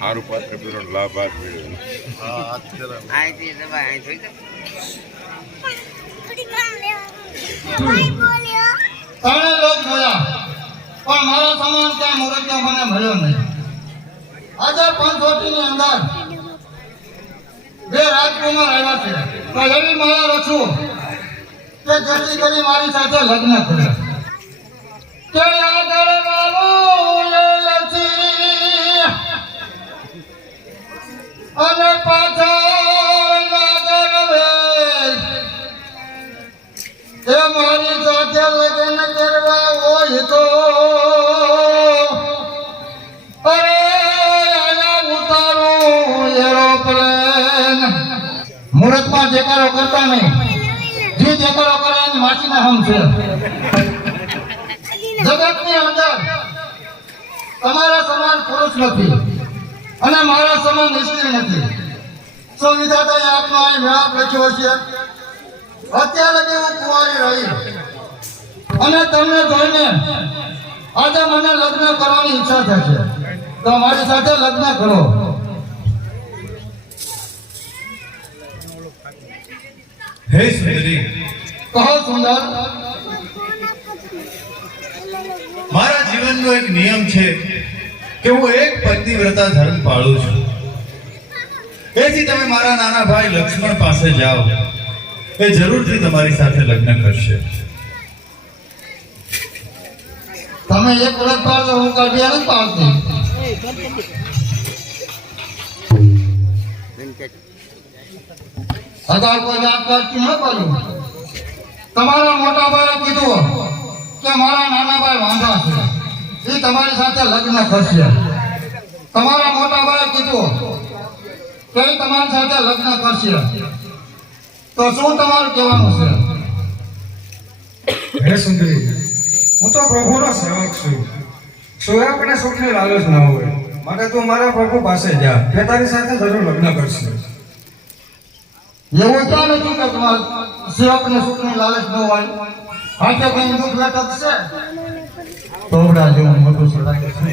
સારું પાત્ર પીરો લાભ મળ્યો. પણ મારો સમાન ત્યાં મુરત્યો મને મળ્યો નહીં. આજે 5 ની અંદર 2 રાજકુમાર આવ્યા છે. તો એવી માયા રચું કે જેથી કરી મારી સાથે લગ્ન કરે. કે આગળ વાળું લલચી અને પાછળ નાગર વેલ. એ મારી સાથે લગ્ન કરવા હોય તો અરે આયા ઉતારું એરોપ્લેન. મુહૂર્તમાં જેકારો કરતા નહીં, જે જેકારો કરે એની માટીના હમ છે. જગતની અંદર તમારા સમાન પુરુષ નથી અને મારા સમાન સ્ત્રી નથી. શું વિધાતાએ આપનો અહીં મેળાપ લખ્યો છે? અત્યારે હું કુંવારી રહી અને તમને જોઈને આજે મને લગ્ન કરવાની ઈચ્છા થશે. તો મારી સાથે લગ્ન કરો. હે સુંદરી, કહો સુંદર. મારા જીવનનો એક નિયમ છે કે હું એક પતિવ્રતા ધર્મ પાળું છું. એથી તમે મારા નાના ભાઈ લક્ષ્મણ પાસે જાઓ, એ જરૂરથી તમારી સાથે લગ્ન કરશે. તમે એક વ્રત પાડો, હું કાઢ્યા નથી પાડતી. અગાઉ કોઈ જાત કરતી ન કર્યું. તમારા મોટા ભાઈએ કીધું કે મારા નાના ભાઈ વાંધા છે, એ તમારી સાથે લગ્ન કરશે. તમારા મોટા ભાઈએ કીધું કે એ તમારી સાથે લગ્ન કરશે. તો શું તમારું કહેવાનું છે? હે સુંદરી, હું તો પ્રભુનો સેવક છું. સોયાપને સુખની લાલચ ન હોય માટે તું મારા પ્રભુ પાસે જા, તે તારી સાથે જરૂર લગ્ન કરશે. એવું ક્યાં નથી કે તમારા સેવકને સુખની લાલચ ન હોય? હાથે કઈ દુઃખ વેઠક છે? તોડા જેવું મોટું સડાકે છે.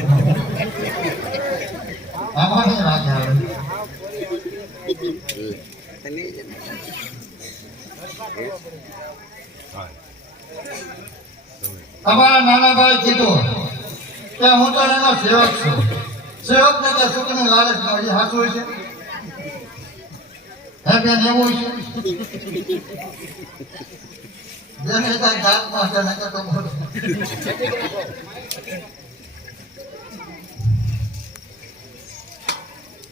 આમાં નહીં રાખે આવે. તમારા નાના ભાઈ કીધું કે હું તો એનો સેવક છું. સેવક ને કે સુખની લાલચ ન હોય, સાચું હોય છે? હે બેન, એવું છે? જેને કઈ જાત પાસે ન કરતો બોલો.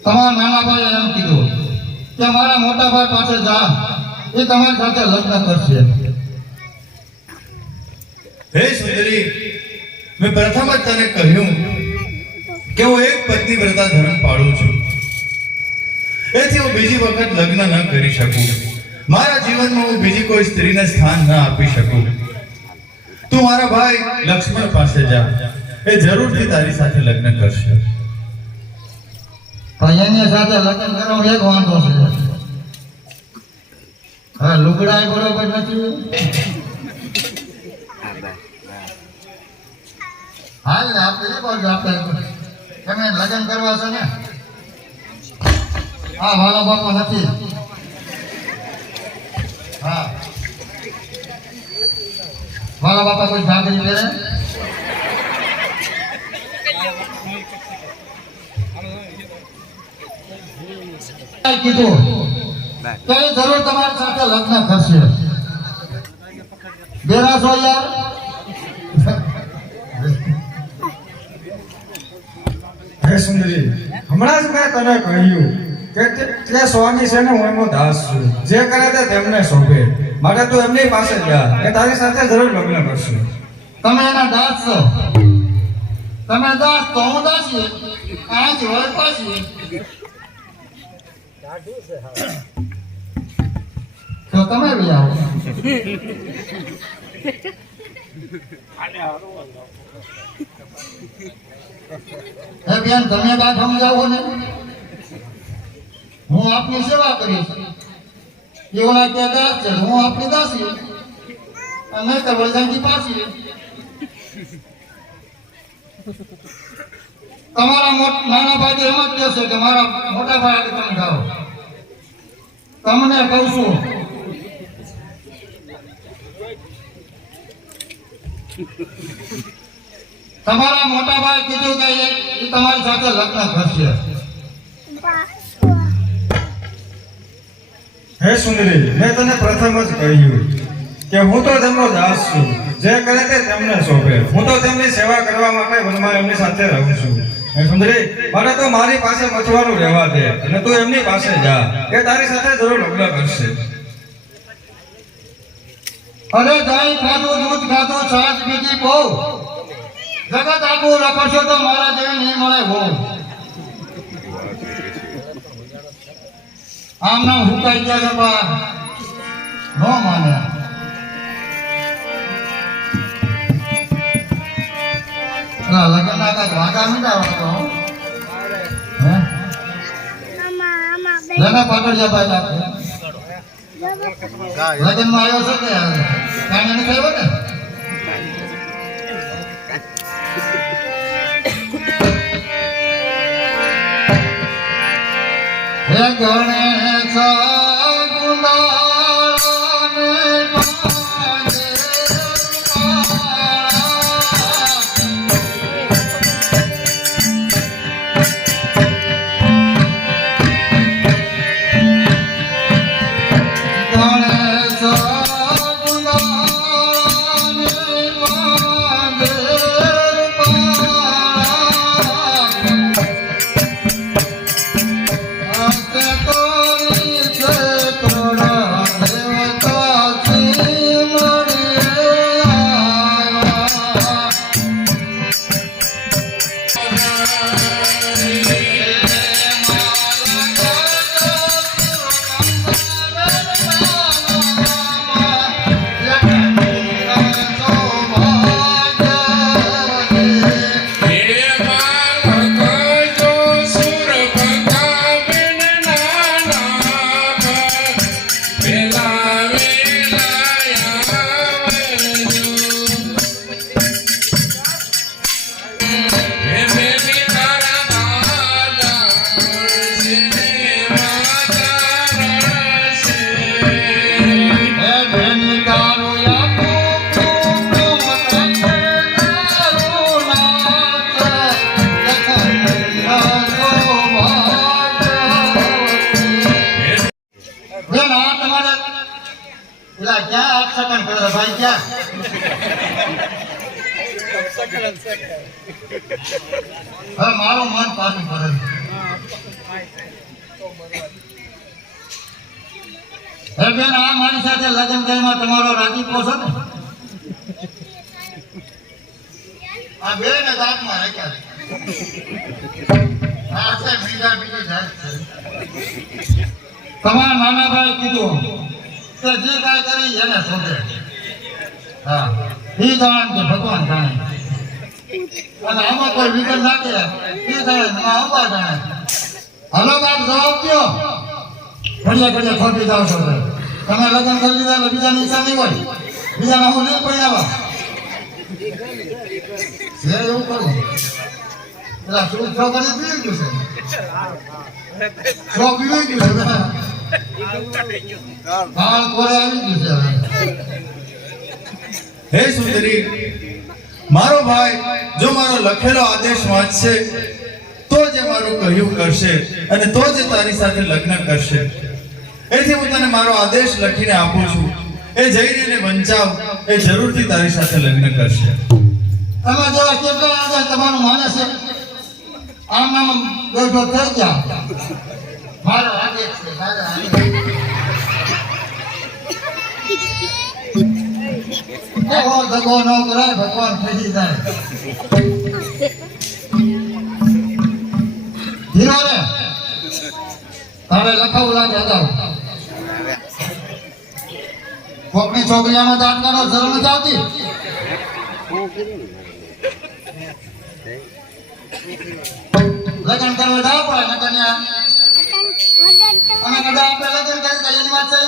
તમારા નાના ભાઈએ એમ કીધું કે મારા મોટા ભાઈ પાસે જા, એ તમારી સાથે લગ્ન કરશે. હે સુંદરી, મેં પ્રથમ જ તને કહ્યું કે હું એક પતિવ્રતા ધર્મ પાળું છું. એથી હું બીજી વખત લગ્ન ન કરી શકું. મારા જીવનમાં હું બીજી કોઈ સ્ત્રીને સ્થાન ન આપી શકું. તું મારા ભાઈ લક્ષ્મણ પાસે જા, એ જરૂરથી તારી સાથે લગ્ન કરશે. એની સાથે લગ્ન કરવાનો એક વાંધો છે. હવે લુગડા બરોબર નથી. હાલ ને આપણે એ બાજુ આપણે તમે લગ્ન કરવા છો ને? હા, વાલો બાપો નથી. હા, વાલા બાપા કોઈ જાગરી પહેરે? કીધું કે જરૂર તમારી સાથે લગ્ન કરશે. બેરા છો યાર? હે સુંદરી, હમણાં જ મેં તને કહ્યું કે તે સ્વામી છે ને હું એમનો દાસ છું. જે કરે તે તેમને સોંપે, માટે તું એમની પાસે જા, એ તારી સાથે જરૂર લગ્ન કરશે. તમે એના દાસ છો. તમે દાસ તો હું દાસી. આજ હોય પાછી તો તમે બી આવો. હે બેન, તમે કાંઈ સમજાવો ને. હું આપની સેવા કરીશ. એવોના કે દાસ છે, હું આપની દાસી. અને તો વળજાંગી પાછી. તમારા નાના ભાઈ એમ જ કહેશે કે મારા મોટા ભાઈ તમે ગાઓ. તમને કહું છું, તમારા મોટા ભાઈ કીધું કે એ તમારી સાથે લગ્ન કરશે. હે સુંદરી, મેં તને પ્રથમ જ કહ્યું કે હું તો તેમનો દાસ છું. જે કરે તે તેમને સોંપે. હું તો તેમની સેવા કરવા માટે વનમાં એમની સાથે રહું છું. હે સુંદરી, મને તો મારી પાસે મથવાનું રહેવા દે અને તું એમની પાસે જા. એ તારી સાથે જરૂર લગ્ન કરશે. અરે દહીં ખાધું, દૂધ ખાધું, છાશ પીધી બહુ. જગત આખું રખડશો તો મારા જેવી નહીં મળે બહુ. આમ નામ હુકાઈ ગયા છે બા. નો માને. લગ્ન ના કાંઈક વાંકા મીઠા વાંકો. હે લેના પાટડિયા ભાઈ લાગે. લગ્ન માં આવ્યો છે કે કાંઈ નથી થયો ને. હે ગણેશ ગુલાને પાંજે મારું મન પાછું કરે. હે બેન, આ મારી સાથે લગ્ન કરવામાં તમારો રાજીપો છે ને? આ બે ને દાંતમાં રાખ્યા છે. આ છે બીજા જાત છે. તમારા નાના ભાઈ કીધું કે જે કાંઈ કરી એને શોધે. હા, એ જાણે કે ભગવાન જાણે. અને આમાં કોઈ વિઘન નાખે એ જાણે, અંબા જાણે. હાલો કાંઈક જવાબ દો. ઘડીએ ઘડીએ ખોટી જાવ છો. તમે લગ્ન કરી લીધા એટલે બીજાની ઈચ્છા નહીં હોય. બીજાના હું નહીં પડી આવા. એવું કરું. પેલા શું છોકરી પીવી ગયું છે. શો પીવી ગયું છે. બાળ કોરે આવી ગયું છે. હે સુંદરી, મારો ભાઈ જો મારો લખેલો આદેશ વાંચશે તો જ મારું કહ્યું કરશે અને તો જ તારી સાથે લગ્ન કરશે. એથી હું તને મારો આદેશ લખીને આપું છું. એ જઈને એને વંચાવ. એ જરૂરથી તારી સાથે લગ્ન કરશે. તમે જેવા કેટલા આદેશ તમારું માને છે? આમ નામ દોઢો થઈ ગયા. મારો આદેશ છે, મારો આદેશ. એવો દગો ન કરાય, ભગવાન ખસી જાય. ધીરો રે, તારે લખાવું લાગે અગાઉ. કોકની છોકરીઓમાં દાંતકાનો શરમ નથી આવતી. લગ્ન કરવા જાવ પડે ને કન્યા. અને કદાચ આપણે લગ્ન કરી તો એની વાત છે,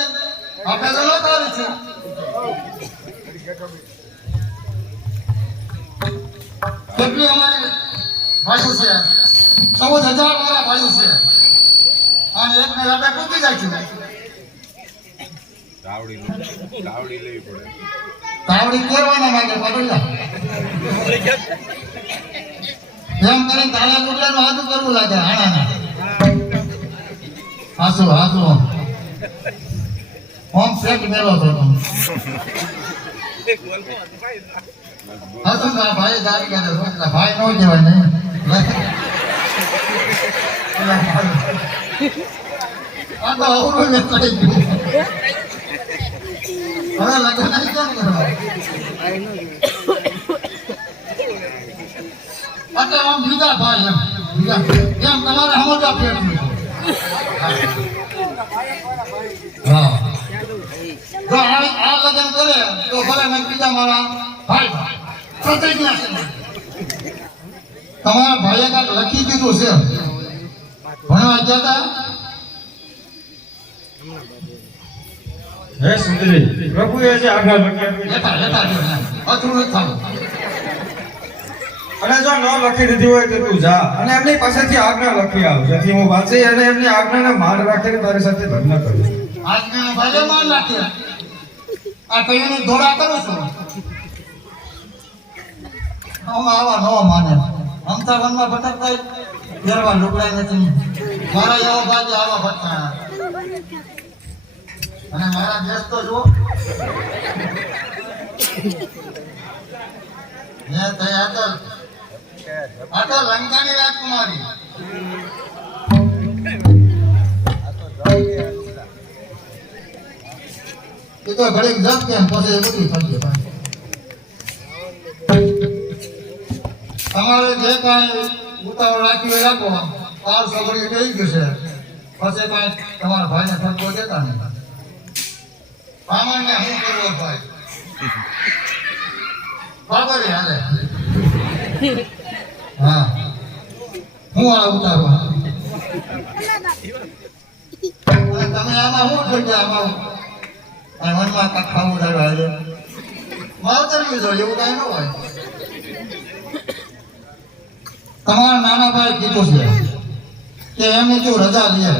આપણે તો ન કરી છે. કેટલી અમારે ભાઈઓ છે, 14,000 મારા ભાઈઓ છે, અને એકને આપણે ટૂંકી જાય છે. તાવડી લેવી પડે. તાવડી કરવાના માંગે પગલા એમ કરીને તાળા કુટલાનું હાથું કરવું લાગે. હાણાના હાસુ હાસુ ઓમ સેટ મેલો છો તમે. હાસુ ના ભાઈ ગાડી કરે છે, ભાઈ નો કહેવાય નહીં. આ તો અવરું ને થઈ ગયું. હવે લગ્ન નહીં કેમ કરવા? એટલે આમ બીજા ભાઈ એમ બીજા એમ તમારે સમજવા ફેરવું છે. હા, જો આ લગ્ન કરે તો ભલે મેં બીજા મારા ભાઈ પ્રતિજ્ઞા છે. તમારા ભાઈએ કાંઈક લખી દીધું છે, ભણવા ગયા હતા. હે સુંદરી, પ્રભુએ જે આજ્ઞા લખી આપી લેતા લેતા અથડું થયું. અને જો ન લખી દીધી હોય તો તું જા અને એમની પાસેથી આજ્ઞા લખી આવ, જેથી હું વાંચી અને એમની આજ્ઞાને માન રાખીને તારી સાથે લગ્ન કરું. આજ્ઞાનો ભાઈ માન રાખે. આ કઈની દોડા કરું છું. આવા ન માને. અમતા વનમાં ભટકતા ફેરવા લુગડાય નથી. મારા એવો ભાઈ આવા ભટકા. અને મારા દેશ તો જુઓ મેં થયા તો લંકાની રાજકુમારી. એ તો ઘડીક જપ કેમ પછી એ બધું થઈ ગયું. તમારે જે કાંઈ ઉતાવળ રાખી હોય રાખો. પાર સગડી થઈ ગયું છે પછી કાંઈ તમારા ભાઈને ઠપકો દેતા નહીં. સામાન્ય શું કરવો ભાઈ? બરાબર હાલે. હા, હું આ ઉતારવા તમે આમાં શું થઈ ગયા? આમાં મનમાં કાંક ખાવું લાગે માવતરવી જોઈએ એવું કાંઈ ન હોય. તમારા નાના ભાઈ કીધું છે કે એમની જો રજા લે.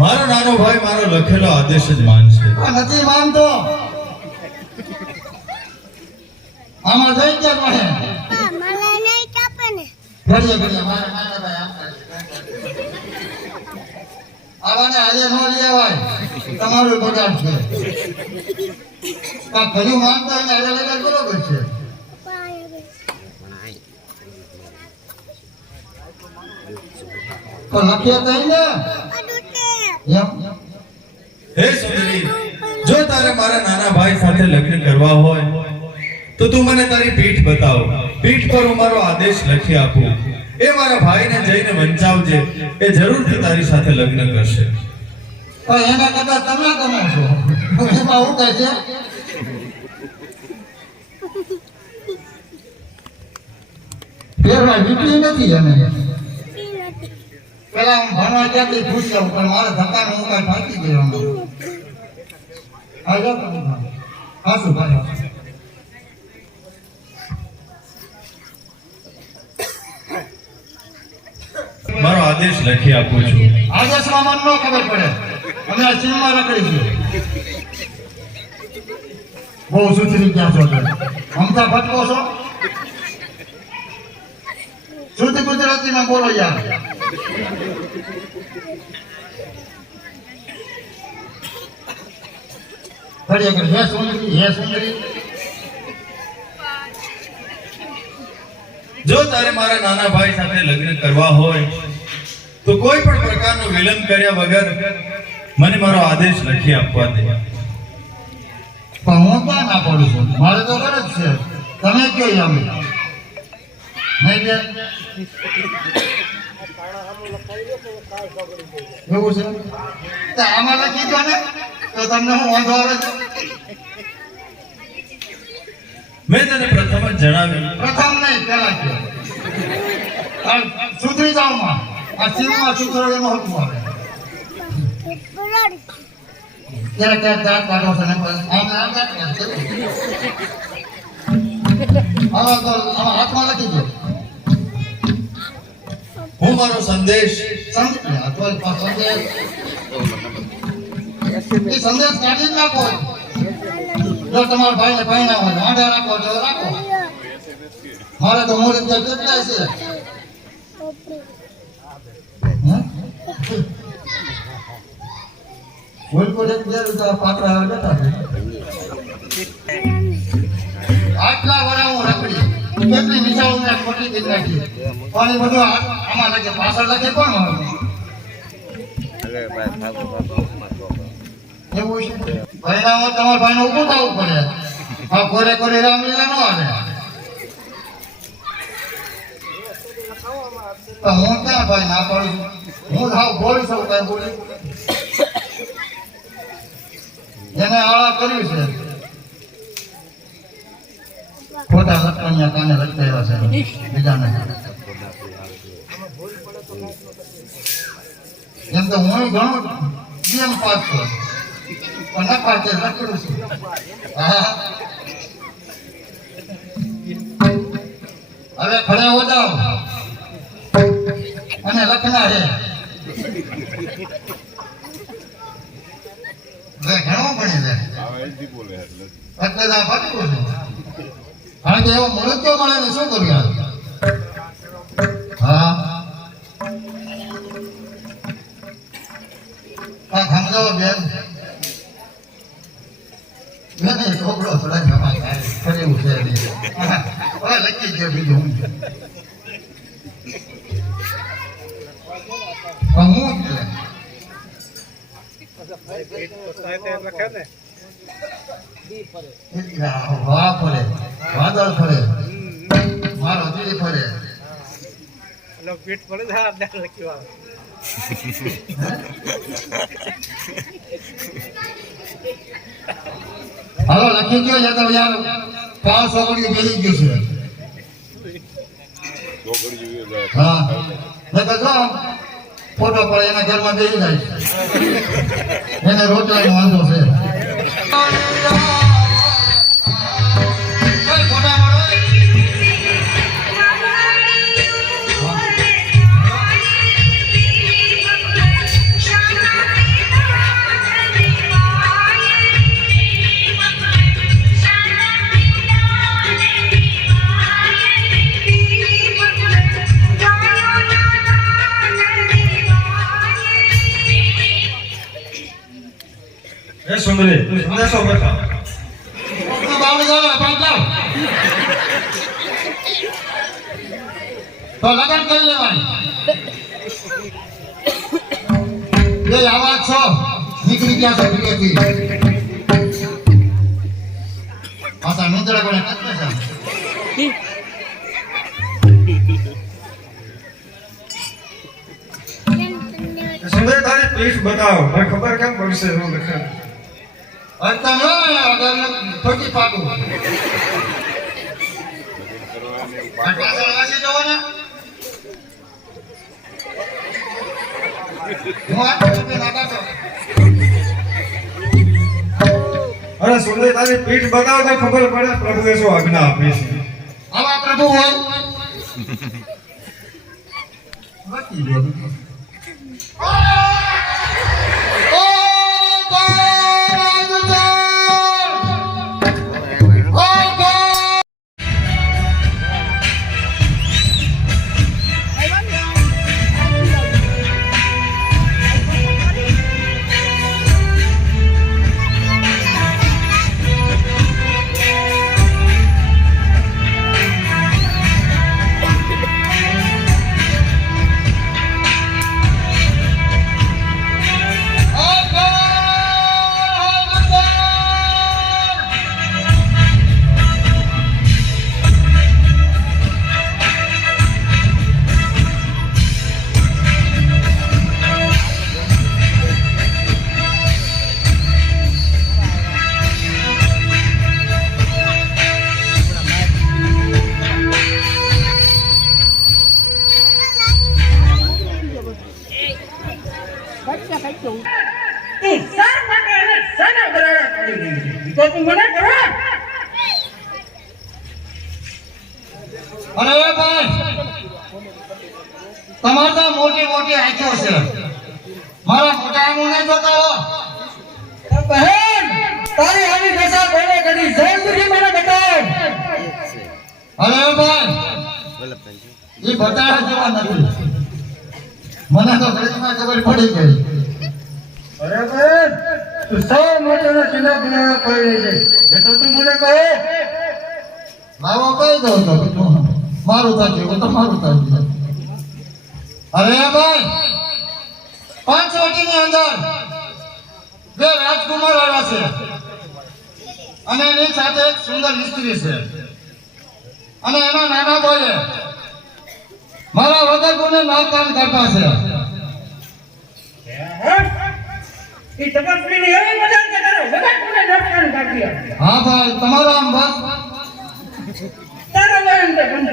મારો નાનો ભાઈ મારો લખેલો આદેશ જ માનશે. નથી માનતો. આમાં જઈ ગયા મને ઘડીએ ઘડીએ મારા નાના ભાઈ આમ કરે. આવાને આજે નો લેવાય, તમારું બગાડ છે. કાંઈક ઘરું માનતો હોય ને આજે લગન બરોબર છે. તો લખીએ તો ને એમ. હે સુંદરી, જો તારે મારા નાના ભાઈ સાથે લગ્ન કરવા હોય તો તું મને તારી પીઠ બતાવ. પીઠ પર હું મારો આદેશ લખી આપું. એ મારા ભાઈને જઈને વંચાવજે, એ જરૂરથી તારી સાથે લગ્ન કરશે. પણ એના કરતા તમે ગમો છો એમાં હું કહે છે? ફેરવા વીટલી નથી એને. પેલા હું ભણવા ત્યાંથી ખુશ છું પણ મારે ધક્કાને હું કાંઈ થાકી ગયો. હાસું ભાઈ મારો આદેશ લખી આપું છું. આદેશમાં મને ન ખબર પડે. અમે આ ચીનમાં રખડી છીએ. બહુ સુધરી ગયા છો તમે. અમતા ભટકો છો. શુદ્ધ ગુજરાતીમાં બોલો યાર. ઘડીએ ઘડી હે સુંદરી હે સુંદરી. જો તારે મારા નાના ભાઈ સાથે લગ્ન કરવા હોય તો કોઈ પણ પ્રકારનો વિલંબ કર્યા વગર મને મારો આદેશ લખી આપવા દે. પણ હું ક્યાં ના પાડું છું? મારે તો ફરજ છે. તમે કયો આવે નહીં કે એવું છે તો આમાં લખી દો ને, તો તમને હું વાંધો આવે છે? મેં તને પ્રથમ જ જણાવ્યું. પ્રથમ નહીં, પેલા કયો. સુધરી જાવ માં આ શિવમાં સુધરો એનો હકમ આવે. ક્યારેક દાંત કાઢો છે ને આમ દાંત કાઢે છે. આમાં હાથમાં લખી દો. હું મારો સંદેશ સંદેશ કાઢી જ નાખો. જો તમારા ભાઈ ને ભાઈ ના હોય વાંઢા રાખો તો રાખો. મારે તો મોડી કેટલાય છે. કોઈ કોઈ પાત્ર બેઠા છે. આટલા વરા હું રખડી કેટલી નિશાળો ને ખોટી કરી નાખી. પણ એ બધું આમાં લખે, પાછળ લખે કોણ મારું? એવું છે ભાઈના તમારા ભાઈને ઊભું થવું પડે. આ કોરે કોરે રામલીલા ન આવે. તો હું ક્યાં ભાઈ ના પાડું છું? હું હાવ બોલી શકું કઈ બોલી? એને આળા કર્યું છે. ખોટા લટકણિયા કાને લટકા એવા છે બીજાને. એમ તો હું ઘણું બીએમ પાસ છું પણ નફા છે લખેલું છે. હા હવે ખડે હો જાઓ અને લખના છે. ઘણું ભણી છે એટલે આ ફટકું છે. કારણ કે એવો મૃત્યુ મળે ને શું કર્યું? હા સમજાવો બેન. બેન છોકરો થોડા કર્યું છે હવે લખી છે બીજું હું વાહ ફરે વાદળ ફરે મારો દિલ ફરે. હાલો લખી ગયો છે તો યાર 5 છોકરીઓ બેસી ગઈ છે. હા નકર જો ફોટો પડે એના ઘરમાં બેસી જાય છે. એને રોટલાનો વાંધો છે. એ સુંદરી તું સંદેશો બેઠા બાવળી જાવ પાંચાવ તો લગન કરી લેવાની. એ આવાજ છો નીકળી ગયા છે ઘરેથી. પાછા નિંદ્રા કોને કતરે છે. સુંદરી તારી પીઠ બતાવો મને ખબર કેમ પડશે હું લખે અડતા ન અગર થોડી પાડું પાછળ વાસી જવાના. હું આ તો નાખા તો અરે સુંદરી તારી પીઠ બતાવો તો ખબર પડે પ્રભુએ શું આજ્ઞા આપી છે. આવા પ્રભુ હોય બાકી ગયો. અરે એ ભાઈ તમારે તો મોટી મોટી આંખો છે મારા મોટા આંખો નહીં જોતા હો બહેન તારી આવી દશા કોને કરી જલ્દી મને બતાવ અરે એ ભાઈ એ બતાવ્યા જેવા નથી મને તો ઘડીમાં ખબર પડી ગઈ અરે બેન તું સૌ મોટોનો ચિંતા બનાવવા કરી રહી છે એ તો તું મને કહે લાવો કહી દઉં તો તું મારું તાજ્યું તો મારું તાજ્યું અરે ભાઈ 5 વાગ્યાની અંદર બે રાજકુમાર આવ્યા છે અને એની સાથે એક સુંદર સ્ત્રી છે અને એના નાના ભાઈએ મારા વગર કોને નાકામ કરતા છે એ તપસ્વીની એવી મદદ કે તારો વગર કોને દર્શન કાઢી હા ભાઈ તમારો આમ બસ તારો બહેન તો બંધ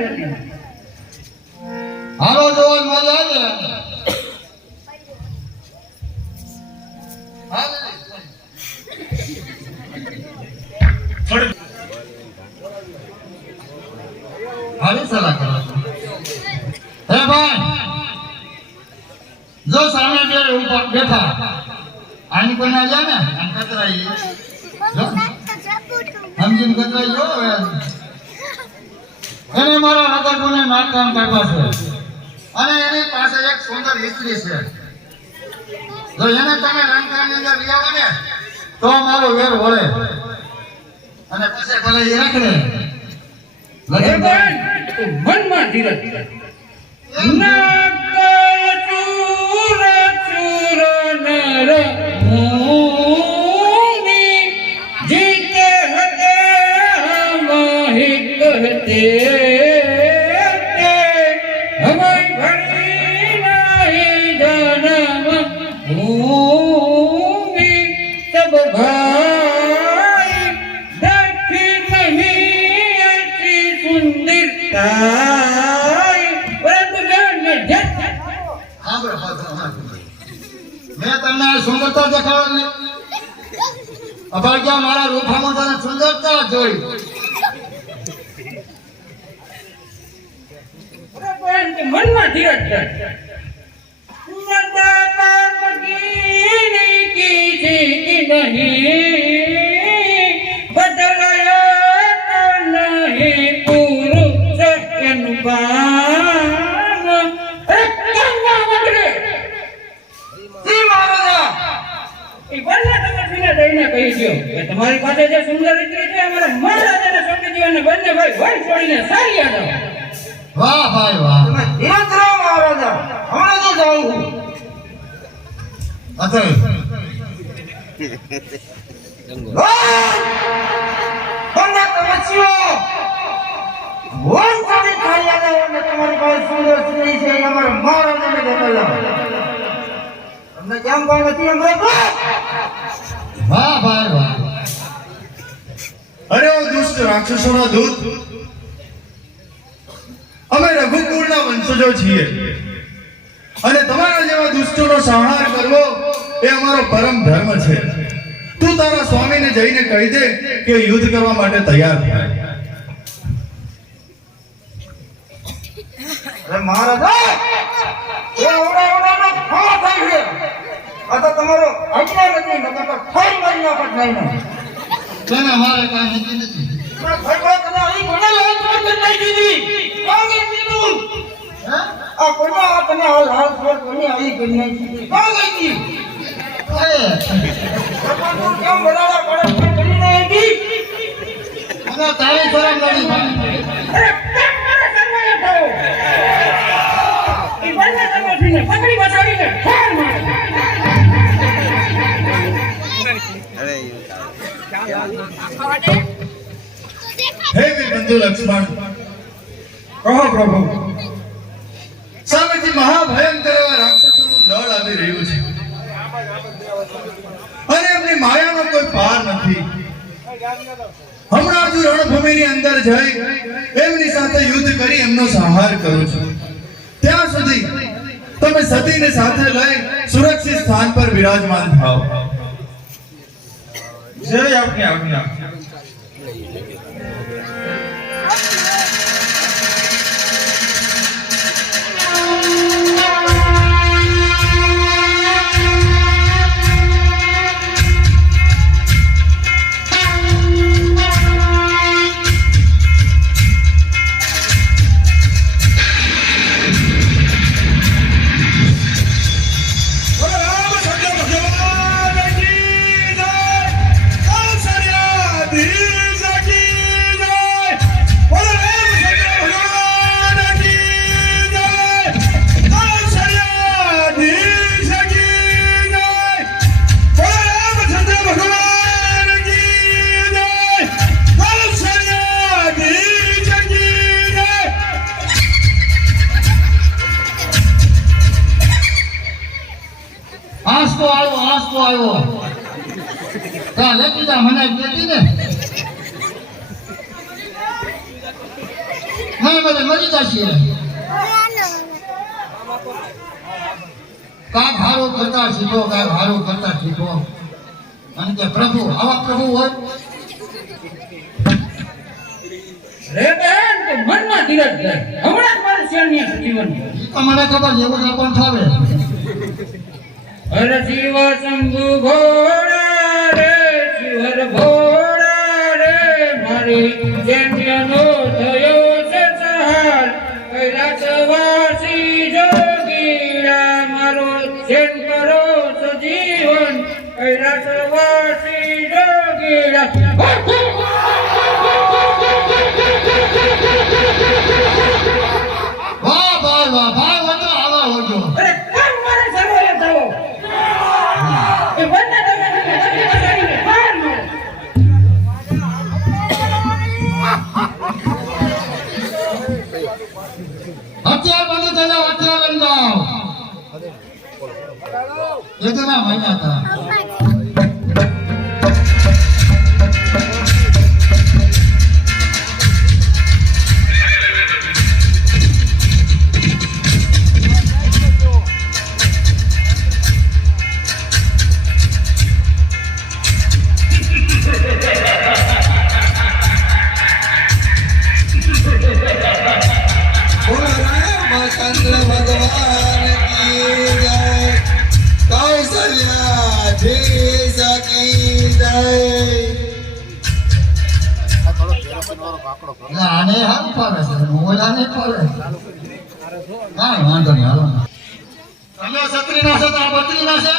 હાલો જોવા મજા આવે હાલી સલાહ કરો છો હે ભાઈ જો સામે બે ઉપર બેઠા આની કોઈ ના જાય ને આમ કતરાઈ જો સમજીને કતરાઈ જો હવે એને મારા વગર કોને નાકામ કરવા છે અને એની પાસે એક સુંદર સ્ત્રી છે જો એને તમે રંગકાની અંદર લઈ આવો ને તો મારો વેર વળે અને પછી ભલે એ રખડે હે બહેન તું મનમાં ધીરજ નાગય ચૂર ચૂર નર મુની જીતે હતે હમહિ કહતે હમઈ ભરી નહીં જન્મ ભૂમિ તબ ભાઈ દખી નહીં અતિ સુંદરતાઈ પરંતુ જાણને જત આગળ મેં તમને સુંદરતા દેખાડવાની અભાગ્યા મારા રૂપામાં તને સુંદરતા જોઈ મનમાં ધીરજ કર નંદા પાપગીની કી છે કે નહીં બદલાયો તો નહીં પુરુષ એનું કામ કન્યા વગરે ઈ મહારાજા એ બંને તપસ્વીને દઈને કહી દો કે તમારી પાસે જે સુંદર સ્ત્રી છે અમારા મહારાજાને સોંપી દો અને બંને ભાઈ વન છોડીને સારી જાઓ વાહ ભાઈ વાહ ધીરજ રહો મહારાજા હમણાં તો જાઉં અતર બંને તપસ્વીઓ વન છોડી ખાઈ જાઓ અને તમારી પાસે સુંદર સ્ત્રી છે એ અમારા મહારાજાને દેખાડો તમને કેમ કોઈ નથી એમ રાખો વાહ ભાઈ વાહ અરે ઓ દુષ્ટ રાક્ષસોના દૂત અમે રઘુકુળના વંશજો છીએ અને તમારા જેવા દુષ્ટોનો સંહાર કરવો એ અમારો પરમ ધર્મ છે તું તારા સ્વામીને જઈને કહી દે કે યુદ્ધ કરવા માટે તૈયાર થાય અરે મહારાજા એ ઓડાનો ફાળ થાય છે આ તો તમારો આજ્ઞા નથી નકર તો ફાળ મારી નાખત નહીં ને તેને મારે કાંઈ નીતિ નથી ભગવાન તમે અહીં કોને લાલ છોડ કરી દીધી કોને કીધું હે આ કોને આ તમે આ લાલ છોડ કોને અહીં કરી નાખી કોને કીધી ભગવાન તું કેમ બરાડા પડે કરી નાખી અને તારી શરમ નથી અરે કેમ મારા શરમાયા થાઓ એ બંને તપસ્વીને પકડી બચાવીને ફાળ મારે હે વીરબંધુ લક્ષ્મણ કહો પ્રભુ સામેથી મહાભયંકર એવા રાક્ષસોનું દળ આવી રહ્યું છે અને એમની માયાનો કોઈ પાર નથી હમણાં જ રણભૂમિની અંદર જઈ એમની સાથે યુદ્ધ કરી એમનો સંહાર કરું છું ત્યાં સુધી તમે સતીને સાથે લઈ સુરક્ષિત સ્થાન પર વિરાજમાન થાઓ જય આપની આજ્ઞા બીજા મને કહેતી ને નહીં બધે મરી જશે કાંક હારું કરતા શીખો કાંક હારું કરતા શીખો અને કે પ્રભુ આવા પ્રભુ હોય રે બેન તો મનમાં ધીરજ ધર હમણાં જ મારું શેરણી જીવન એ તો મને ખબર છે એવું પણ થાવે હર શિવ શંભુ ઘોડા રે શિવર ઘોડા રે મારી જેન્દ્રનો થયો છે સહાર કૈલાસવાસી જોગીડા મારો જેન કરો સજીવન કૈલાસવાસી જોગીડા વાહ ભાઈ વાહ ભાઈ વજો આવા વજો અરે કેમ મારે સર્વરે થયો એ બંને તમે બગાડીને બહાર મારો હથિયાર બંધ થઈ જાઓ હથિયાર લઈ જાઓ એ તો ના મહિના હતા चंद्र भगवान की जय कौशल्या जी सकी जय આને હાથ પાડે છે મોલાને પાડે કાંઈ વાંધો નહીં હાલો તમે છત્રી ના છો તો આ બત્રી ના છે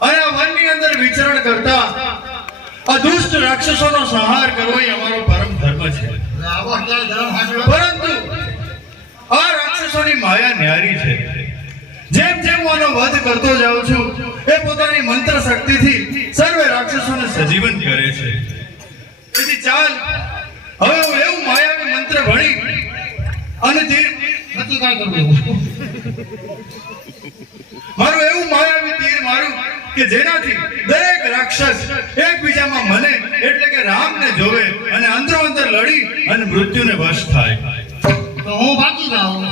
અને આ વનની અંદર વિચરણ કરતા આ દુષ્ટ રાક્ષસોનો સંહાર કરવો એ અમારો પરમ ધર્મ છે આવો ક્યાંય ધર્મ હાંકડો પરંતુ આ રાક્ષસોની માયા ન્યારી છે જેમ જેમ હું આનો વધ કરતો જાઉં છું એ પોતાની મંત્ર શક્તિથી સર્વે રાક્ષસોને સજીવન કરે છે તેથી ચાલ હવે હું એવું માયાવી મંત્ર ભણી અને તીર નથી કાંઈ કરવું એવું મારું એવું માયાવી તીર મારું કે જેનાથી દરેક રાક્ષસ એકબીજામાં મને એટલે કે રામને જોવે અને અંદરો અંદર લડી અને મૃત્યુને વશ થાય તો હું ભાગી જાઉં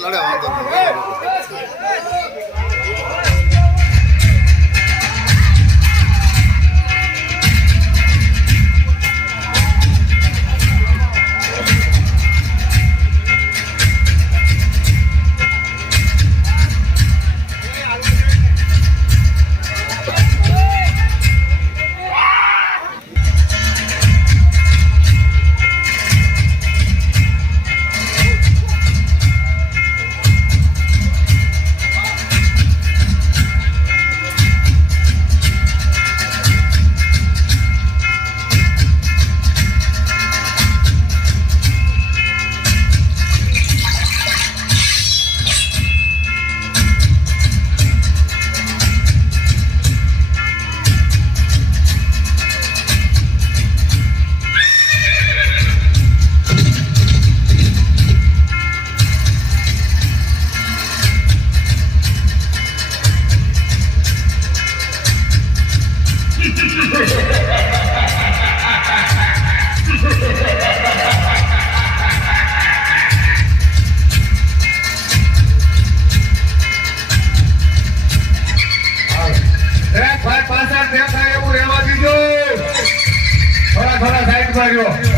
લડે વાંધો નહીં પાછળ દેખાય એવું રહેવા દીધો થોડા સાઈડ માં રહ્યો